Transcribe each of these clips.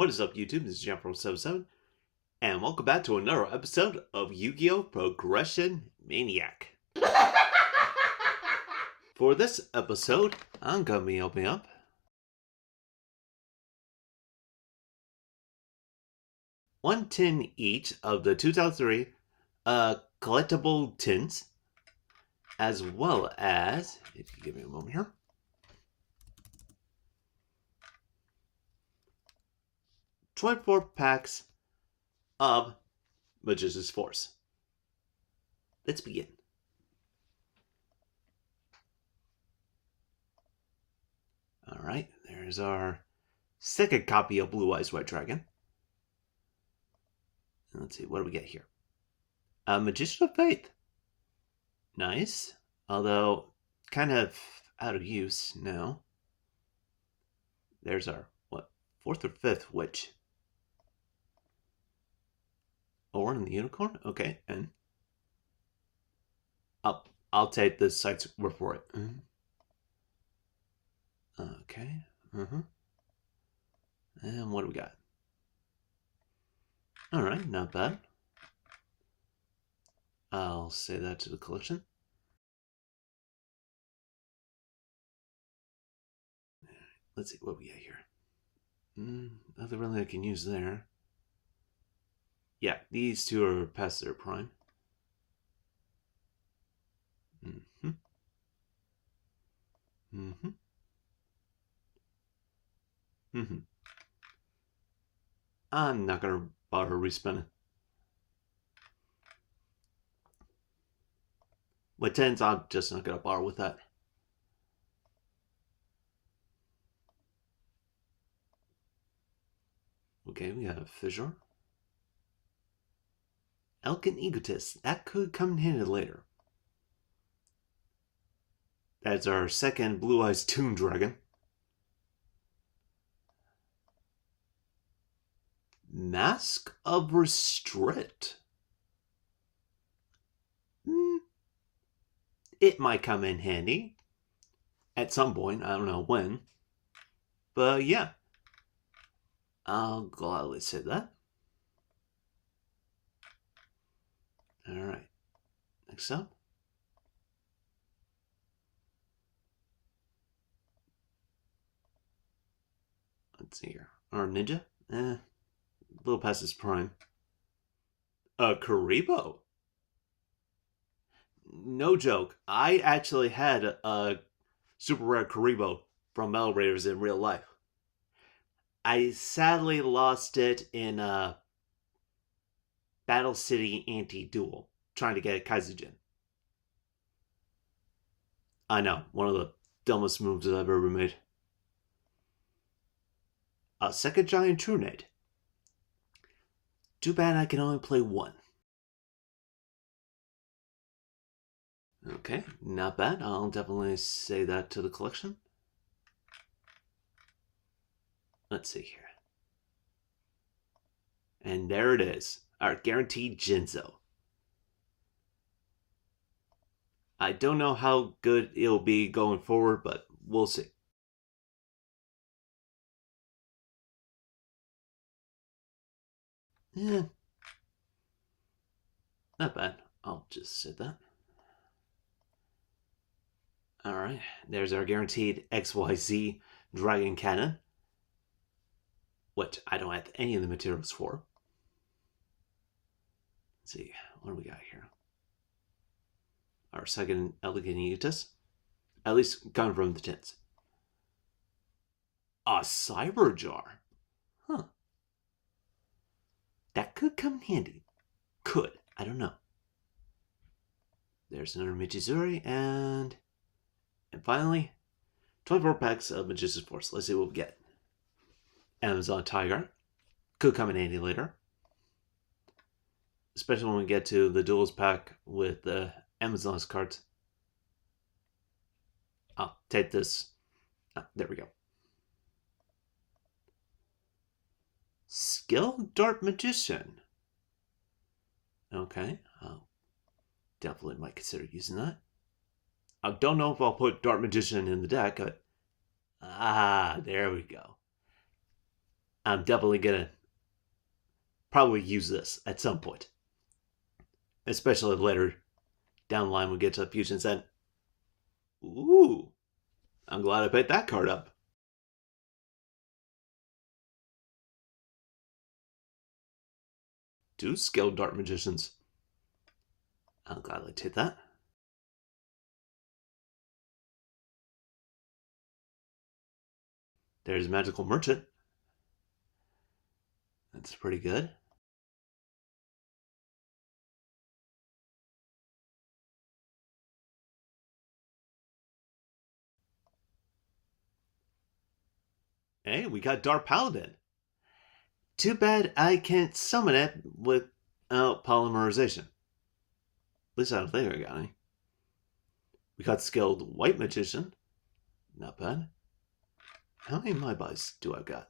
What is up, YouTube? This is Jump77, and welcome back to another episode of Yu-Gi-Oh! Progression Maniac. For this episode, I'm gonna be opening up one tin each of the 2003 collectible tins, as well as, if you give me a moment here, '24 packs of Magician's Force. Let's begin. Alright, there's our second copy of Blue Eyes White Dragon. Let's see, what do we get here? Magician of Faith. Nice, although kind of out of use now. There's our, fourth or fifth witch? Orin and the Unicorn? Okay, and I'll take this site's word for it. Okay, and what do we got? Alright, not bad. I'll say that to the collection. Let's see what we got here. Nothing really I can use there. Yeah, these two are past their prime. I'm not gonna bother respinning. With 10s, I'm just not gonna bother with that. Okay, we have Fissure. Elkin Egotist. That could come in handy later. That's our second Blue Eyes Toon Dragon. Mask of Restrict. It might come in handy at some point. I don't know when. But yeah. I'll gladly say that. Alright. Next up. Let's see here. Our Ninja? A little past his prime. Karibo. No joke. I actually had a super rare Karibo from Metal Raiders in real life. I sadly lost it in Battle City Anti-Duel, trying to get a Kaizujin. I know, one of the dumbest moves that I've ever made. A second Giant Trunade. Too bad I can only play one. Okay, not bad. I'll definitely say that to the collection. Let's see here. And there it is. Our guaranteed Jinzo. I don't know how good it'll be going forward, but we'll see. Yeah. Not bad. I'll just say that. Alright, there's our guaranteed XYZ Dragon Cannon, which I don't have any of the materials for. Let's see, what do we got here? Our second Elegant Egotist, at least coming from the tins. A Cyber Jar. Huh. That could come in handy. Could. I don't know. There's another Michizuri, and finally, 24 packs of Magician's Force. Let's see what we get. Amazon Tiger. Could come in handy later. Especially when we get to the Duels pack with the Amazon's cards. I'll take this. There we go. Skill Dart Magician. Okay. Definitely might consider using that. I don't know if I'll put Dart Magician in the deck, but there we go. I'm definitely gonna probably use this at some point, especially later down the line when we get to Fusion Zen. Ooh, I'm glad I picked that card up. Two skilled Dark Magicians. I'll gladly take that. There's Magical Merchant. That's pretty good. Hey, we got Dark Paladin. Too bad I can't summon it without polymerization. At least I don't think I got any. We got skilled White Magician. Not bad. How many My Buys do I got?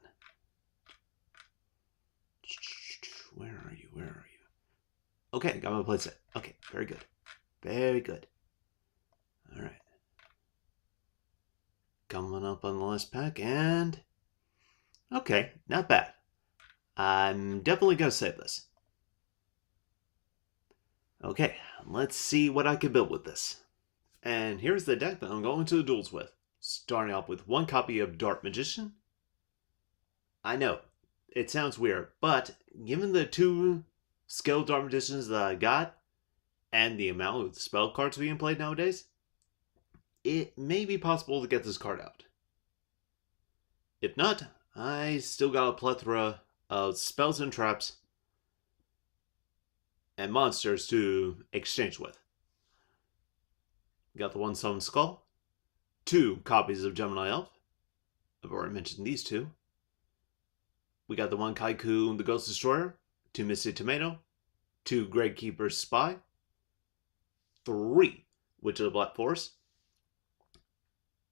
Where are you? Where are you? Okay, got my playset. Okay, very good. Very good. Alright. Coming up on the last pack, and... Okay, not bad. I'm definitely going to save this. Okay, let's see what I can build with this. And here's the deck that I'm going to the duels with. Starting off with one copy of Dark Magician. I know, it sounds weird, but given the two skilled Dark Magicians that I got, and the amount of spell cards being played nowadays, it may be possible to get this card out. If not, I still got a plethora of spells and traps and monsters to exchange with. Got the one Summon Skull, two copies of Gemini Elf. I've already mentioned these two. We got the one Kaiku the Ghost Destroyer, two Misty Tomato, two Gravekeeper's Spy, three Witch of the Black Forest,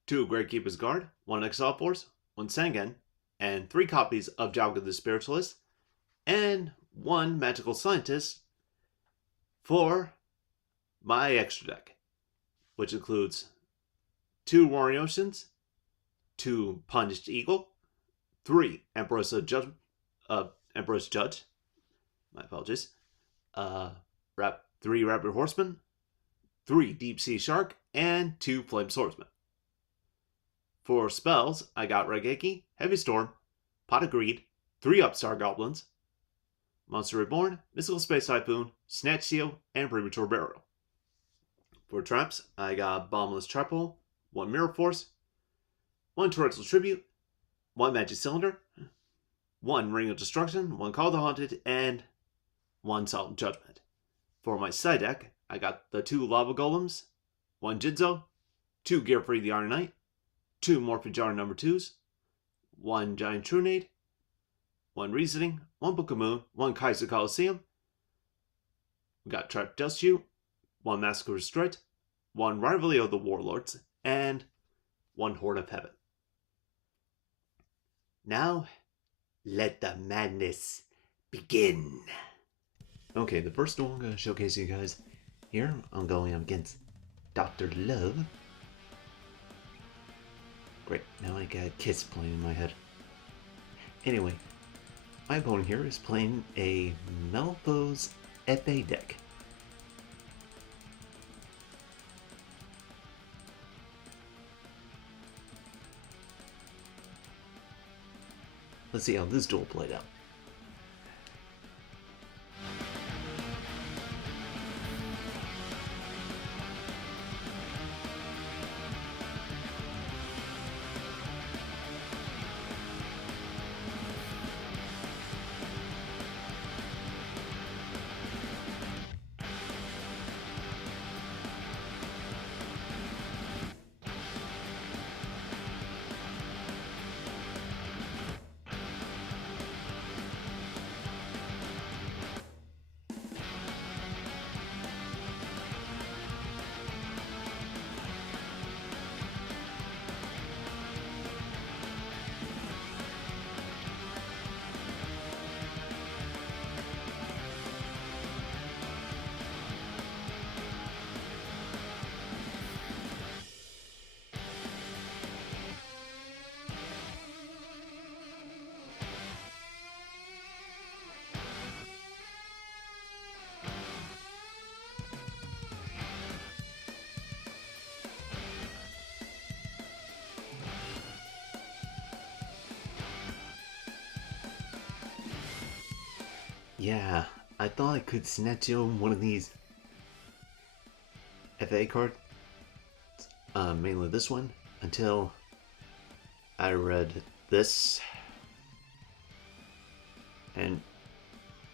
two Gravekeeper's Guard, one Exile Force, one Sangan, and three copies of Jalga the Spiritualist, and one Magical Scientist for my extra deck, which includes two Roaring Oceans, two Punished Eagle, three Empress Judge. My apologies. Three Rapid Horsemen, three Deep Sea Shark, and two Flame Swordsmen. For spells, I got Regeki, Heavy Storm, Pot of Greed, three Upstart Goblins, Monster Reborn, Mystical Space Typhoon, Snatch Seal, and Premature Burial. For traps, I got Bombless Trap Hole, one Mirror Force, one Torrential Tribute, one Magic Cylinder, one Ring of Destruction, one Call the Haunted, and one Solemn Judgment. For my side deck, I got the two Lava Golems, one Jinzo, two Gearfree the Iron Knight, two Morphin-Jar number 2s, one Giant Trunade, one Reasoning, one Book of Moon, one Kaiser Coliseum. We got Trap Dustiu, one Massacre's Strut, one Rivalry of the Warlords, and one Horde of Heaven. Now, let the madness begin. Okay, the first one I'm going to showcase you guys here, I'm going up against Dr. Love. Great, now I got Kiss playing in my head. Anyway, my opponent here is playing a Malphos FA deck. Let's see how this duel played out. Yeah, I thought I could snatch him one of these FA cards, mainly this one, until I read this. And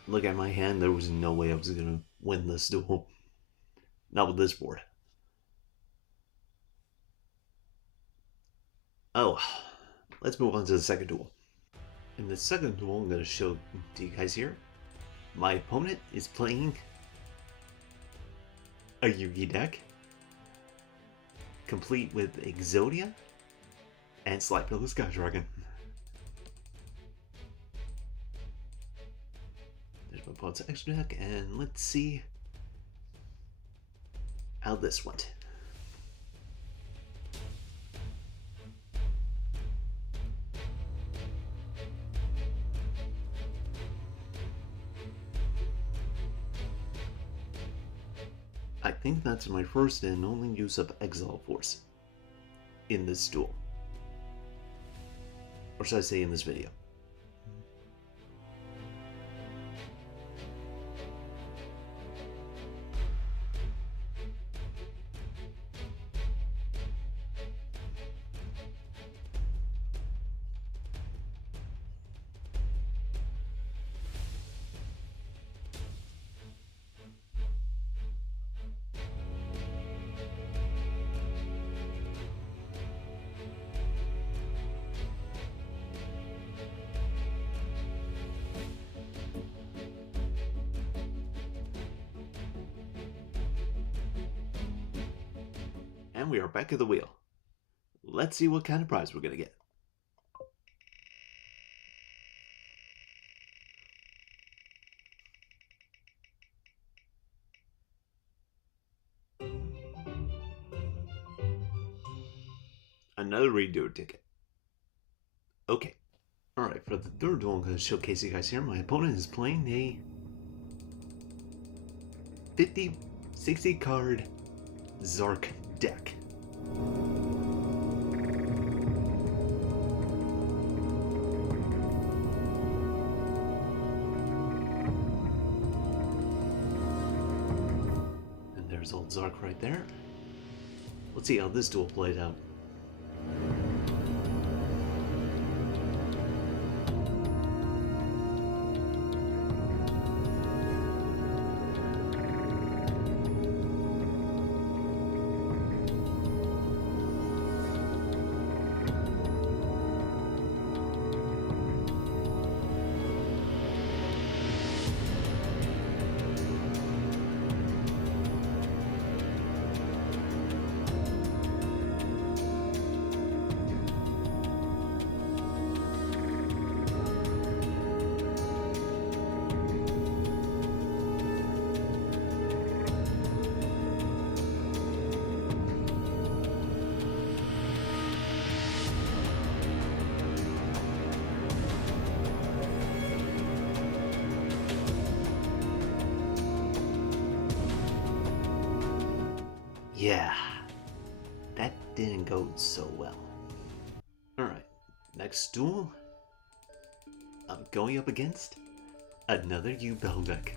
look at my hand, there was no way I was gonna win this duel. Not with this board. Oh, let's move on to the second duel. In the second duel, I'm gonna show to you guys here. My opponent is playing a Yugi deck, complete with Exodia and Slightbill Sky Dragon. There's my opponent's extra deck, and let's see how this went. I think that's my first and only use of Exile Force in this duel. Or should I say in this video. And we are back at the wheel. Let's see what kind of prize we're gonna get. Another redo ticket. Okay. Alright, for the third duel I'm going to showcase you guys here. My opponent is playing a 50-60 card Zark deck. And there's old Zark right there. Let's see how this duel played out. Yeah, that didn't go so well. Alright, next duel, I'm going up against another U-Bell deck.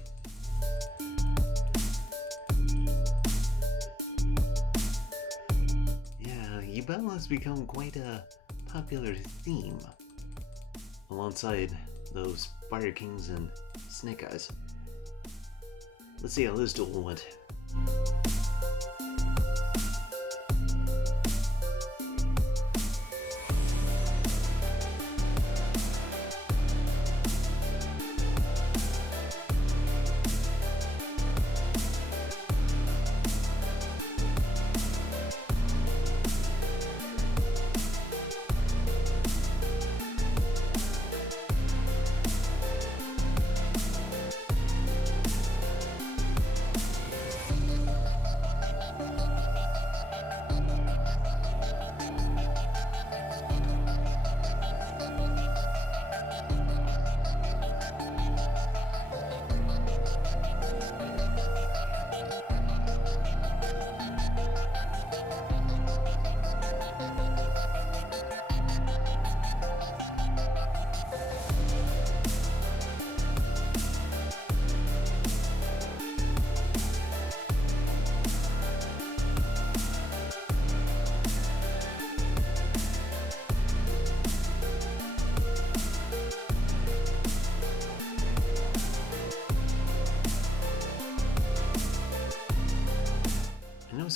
Yeah, U-Bell has become quite a popular theme alongside those Fire Kings and Snake Eyes. Let's see how this duel went.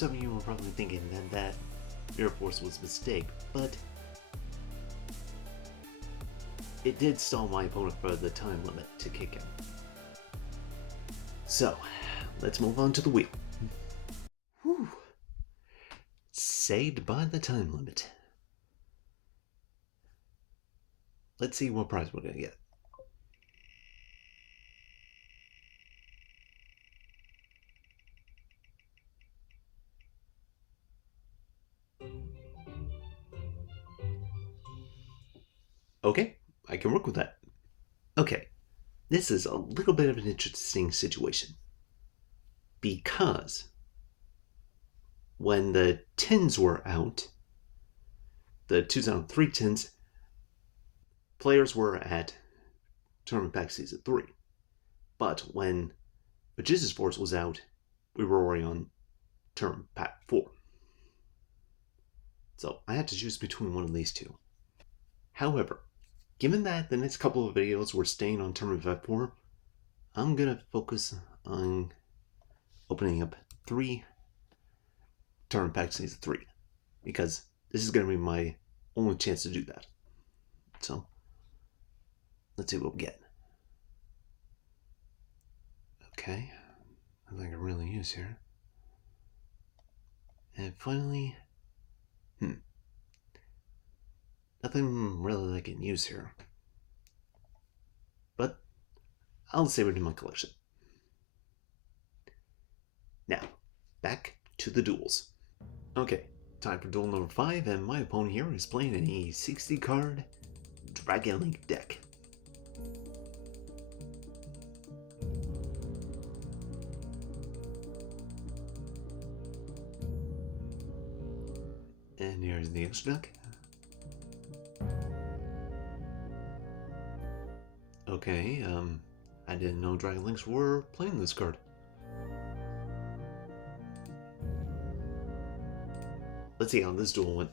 some of you were probably thinking that Mirror Force was a mistake, but it did stall my opponent for the time limit to kick in. So, let's move on to the wheel. Whew. Saved by the time limit. Let's see what prize we're gonna get. Okay, I can work with that. Okay, this is a little bit of an interesting situation. Because when the tins were out, the 2003 tins, players were at Tournament Pack Season 3. But when Magician's Force was out, we were already on Tournament Pack 4. So I had to choose between one of these two. However, given that the next couple of videos we're staying on Tournament Pack 4, I'm going to focus on opening up 3 Tournament Pack Season 3. Because this is going to be my only chance to do that. So, let's see what we get. Okay, nothing I can really use here. And finally, nothing really I can use here. But I'll save it in my collection. Now, back to the duels. Okay, time for duel number 5, and my opponent here is playing an E60 card Dragon Link deck. And here's the extra deck. Okay, I didn't know Dragon Links were playing this card. Let's see how this duel went.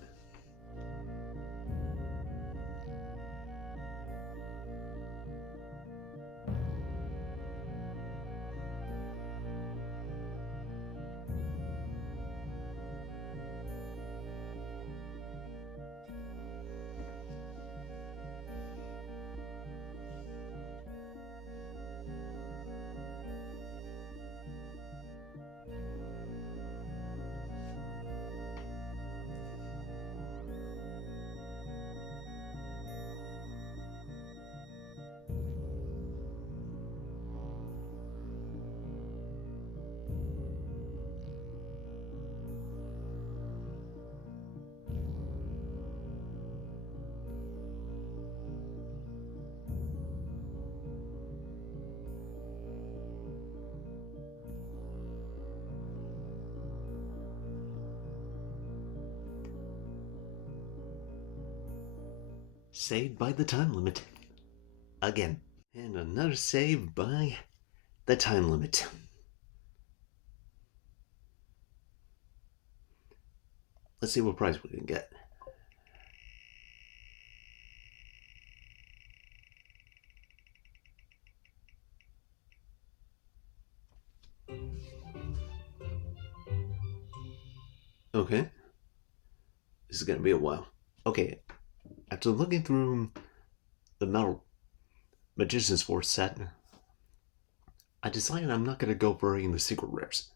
Saved by the time limit. Again. And another save by the time limit. Let's see what prize we can get. Okay. This is gonna be a while. Okay. After looking through the Metal Magician's Force set, I decided I'm not gonna go for any of the secret rares.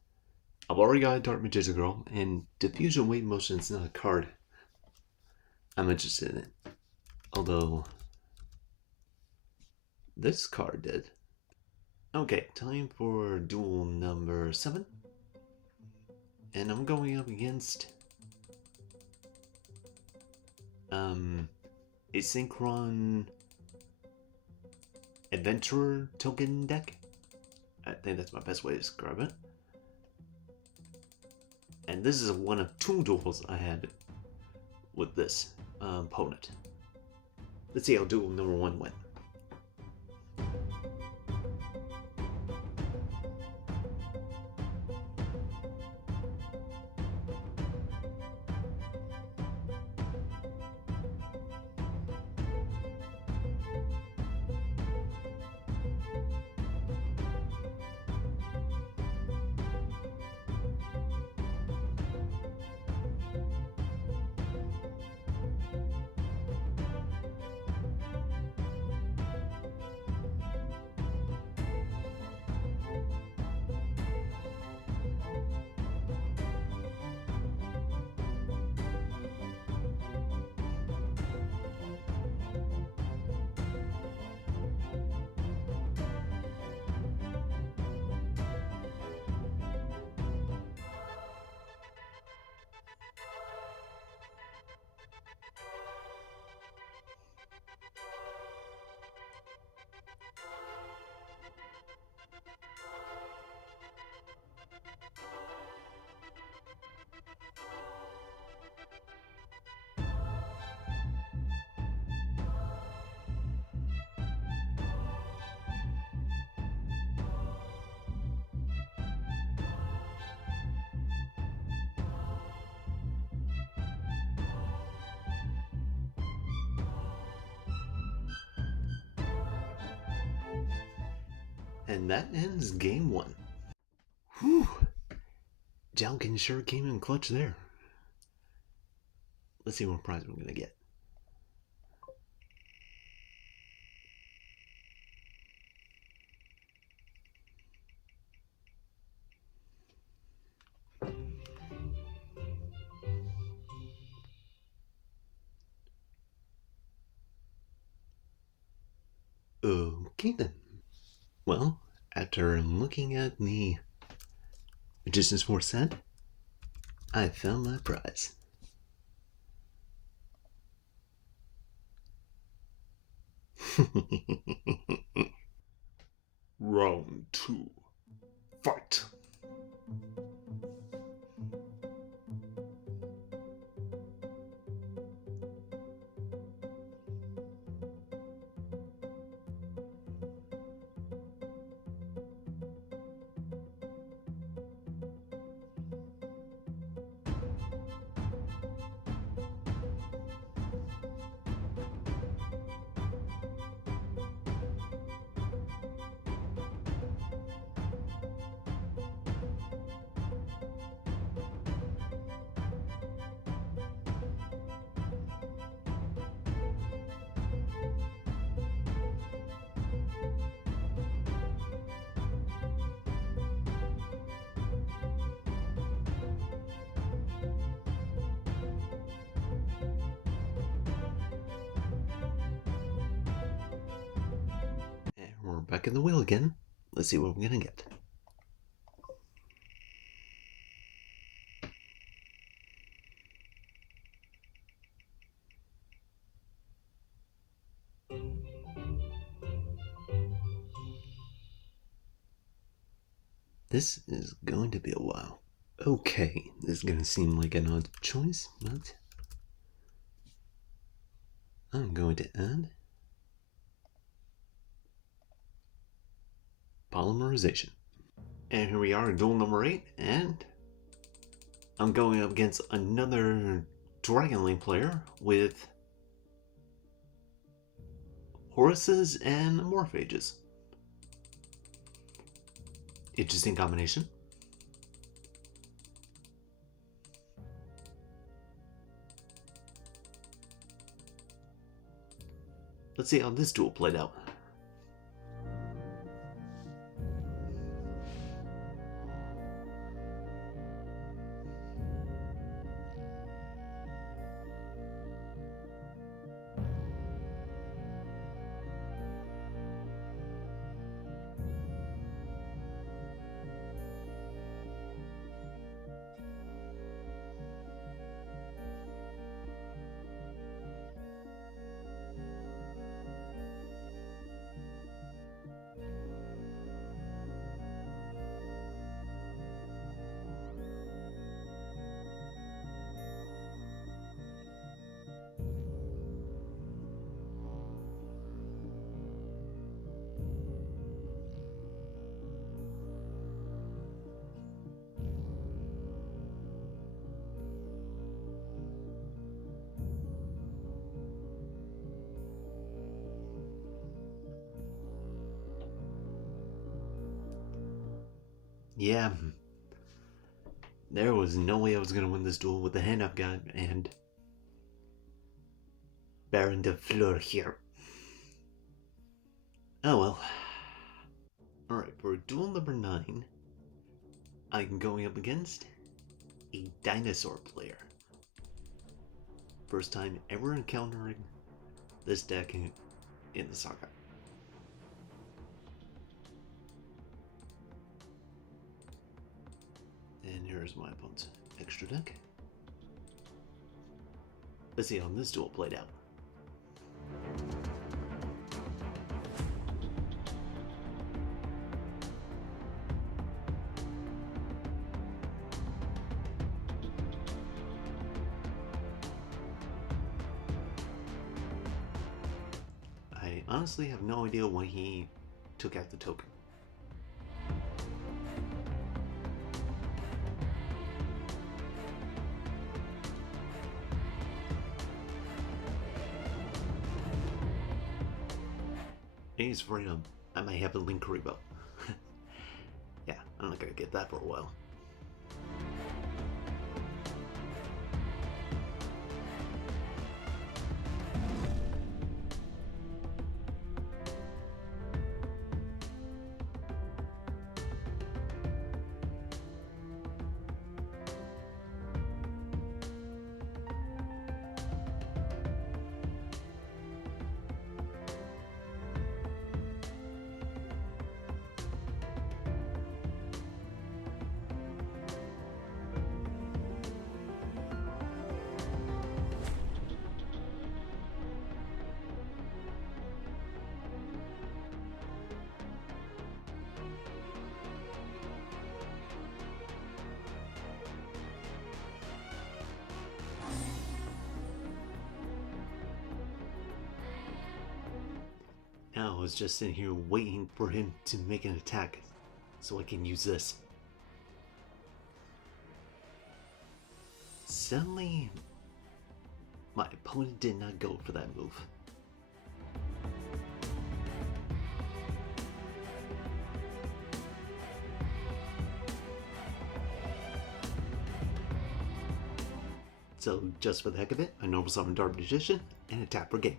I've already got a Dark Magician Girl, and Diffusion Wave Motion is not a card I'm interested in. Although, this card did. Okay, time for duel number 7. And I'm going up against a Synchron Adventurer token deck. I think that's my best way to describe it. And this is one of 2 duels I had with this opponent. Let's see how duel number 1 went. And that ends game one. Whew. Jalkin sure came in clutch there. Let's see what prize we're going to get. Okay then. Well, after looking at the Magician's Force set, I found my prize. Round 2. Fight! And we're back in the wheel again. Let's see what we're gonna get. This is going to be a while. Okay, this is gonna seem like an odd choice, but I'm going to add polymerization. And here we are, duel number 8, and I'm going up against another Dragon Lane player with Horuses and Morphages. Interesting combination. Let's see how this duel played out. Yeah, there was no way I was going to win this duel with the hand I've got and Baron de Fleur here. Oh well. Alright, for duel number 9, I'm going up against a dinosaur player. First time ever encountering this deck in the saga. And here's my opponent's extra deck. Let's see how this duel played out. I honestly have no idea why he took out the token. He's afraid of I might have a link rebuild. Yeah, I'm not gonna get that for a while. Now I was just sitting here waiting for him to make an attack so I can use this. Suddenly, my opponent did not go for that move. So just for the heck of it, I normal summon Dark Magician and attack for game.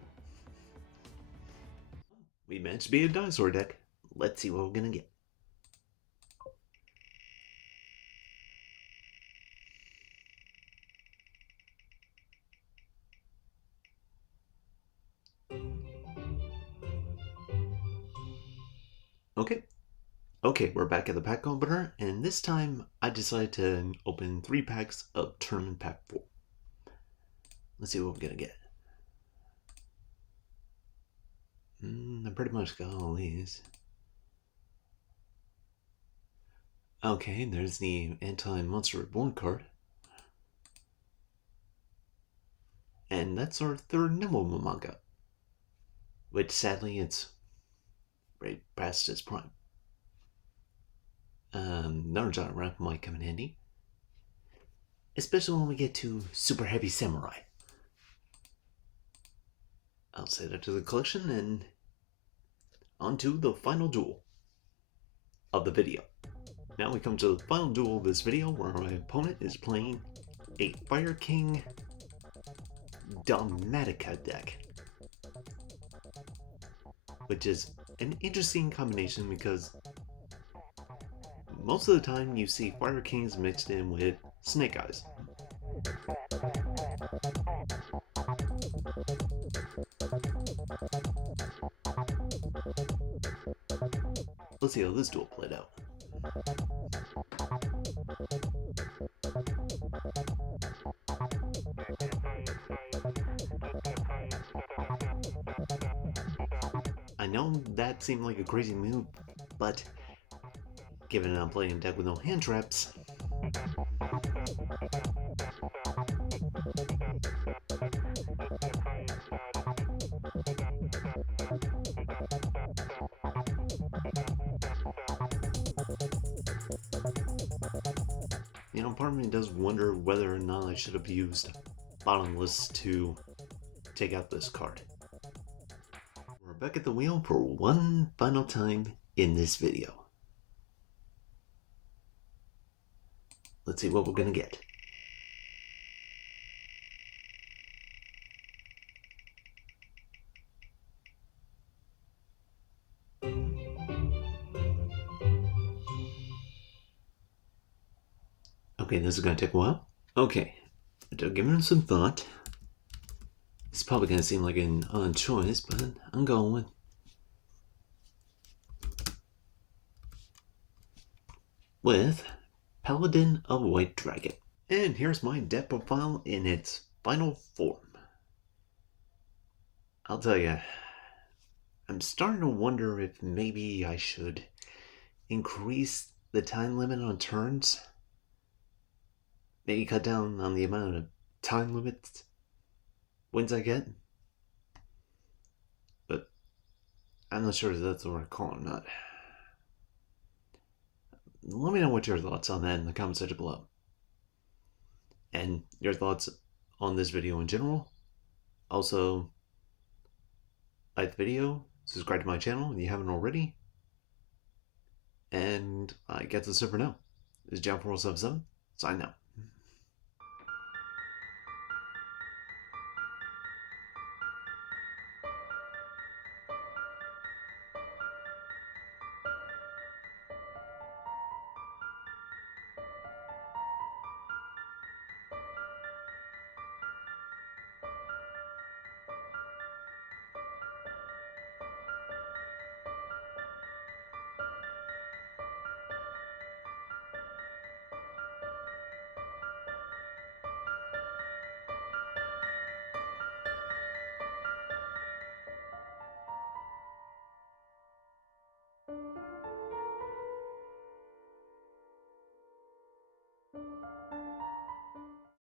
We managed to be a dinosaur deck. Let's see what we're gonna get. Okay, we're back at the pack opener, and this time I decided to open 3 packs of Tournament Pack 4. Let's see what we're gonna get. I pretty much got all these. Okay, there's the Anti-Monster Reborn card. And that's our 3rd Nimble manga. Which sadly it's right past its prime. Another giant wrap might come in handy. Especially when we get to Super Heavy Samurai. I'll say that to the collection and on to the final duel of the video. Now we come to the final duel of this video where my opponent is playing a Fire King Dogmatica deck. Which is an interesting combination because most of the time you see Fire Kings mixed in with Snake Eyes. Let's see how this duel played out. I know that seemed like a crazy move, but given I'm playing a deck with no hand traps, part of me does wonder whether or not I should have used Bottomless to take out this card. We're back at the wheel for one final time in this video. Let's see what we're gonna get. Okay, this is gonna take a while. Okay, after giving it some thought, it's probably gonna seem like an odd choice, but I'm going with Paladin of White Dragon. And here's my deck profile in its final form. I'll tell you, I'm starting to wonder if maybe I should increase the time limit on turns. Maybe cut down on the amount of time limits wins I get. But I'm not sure if that's what I call it or not. Let me know what your thoughts on that in the comment section below. And your thoughts on this video in general. Also, like the video, subscribe to my channel if you haven't already, and I get the super no. Is Jump 477? Sign now.